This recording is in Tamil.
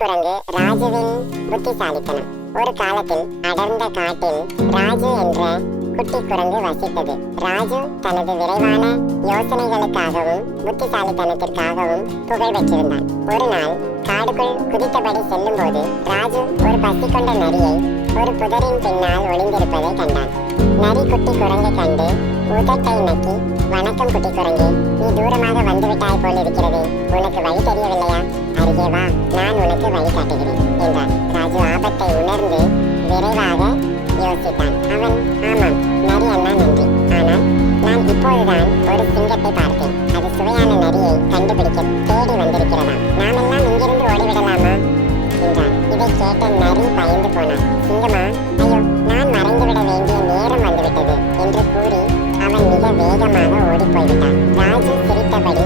குரங்கு ராஜுவின் புத்திசாலித்தனம். ஒரு காலத்தில் அடர்ந்த காட்டில் ராஜு என்ற குட்டி குரங்கு வசித்தது. ராஜு தனது விரைவான யோசனைகளுக்காகவும் புத்திசாலித்தனத்திற்காகவும் புகழ் பெற்றிருந்தான். ஒரு நாள் காடுக்குள் குதித்தபடி செல்லும் போது ராஜு ஒரு பசி கொண்ட நரியை ஒரு புதரின் பின்னால் ஒளிந்திருப்பதை கண்டான். நரி குட்டி குரங்கை கண்டு உதட்டை நக்கி, வணக்கம் குட்டி குரங்கே, நீ தூரமாக வந்துவிட்டாய் போல் இருக்கிறது. உனக்கு வழி தெரியவில்லையா? அருகே வா, நான் உனக்கு வழி காட்டுகிறேன் என்றான். ராஜு ஆபத்தை உணர்ந்து விரைவாக யோசித்தான். அவன், ஆமாம் நரி அண்ணா, நன்றி. ஆனால் நான் இப்போதுதான் ஒரு சிங்கத்தை பார்த்தேன். அது சுவையான நரியை கண்டுபிடிக்க தேடி வந்திருக்கிறதாம். நாமெல்லாம் இங்கிருந்து ஓடிவிடலாமா என்றான். இதை கேட்ட நரி பயந்து போனான். சிங்கமா, ஐயோ, நான் மறைந்துவிட வேண்டிய நேரம் வந்துவிட்டது என்று கூறி அவன் மிக வேகமாக ஓடிப்போய்விட்டான். ராஜு சிரித்தபடி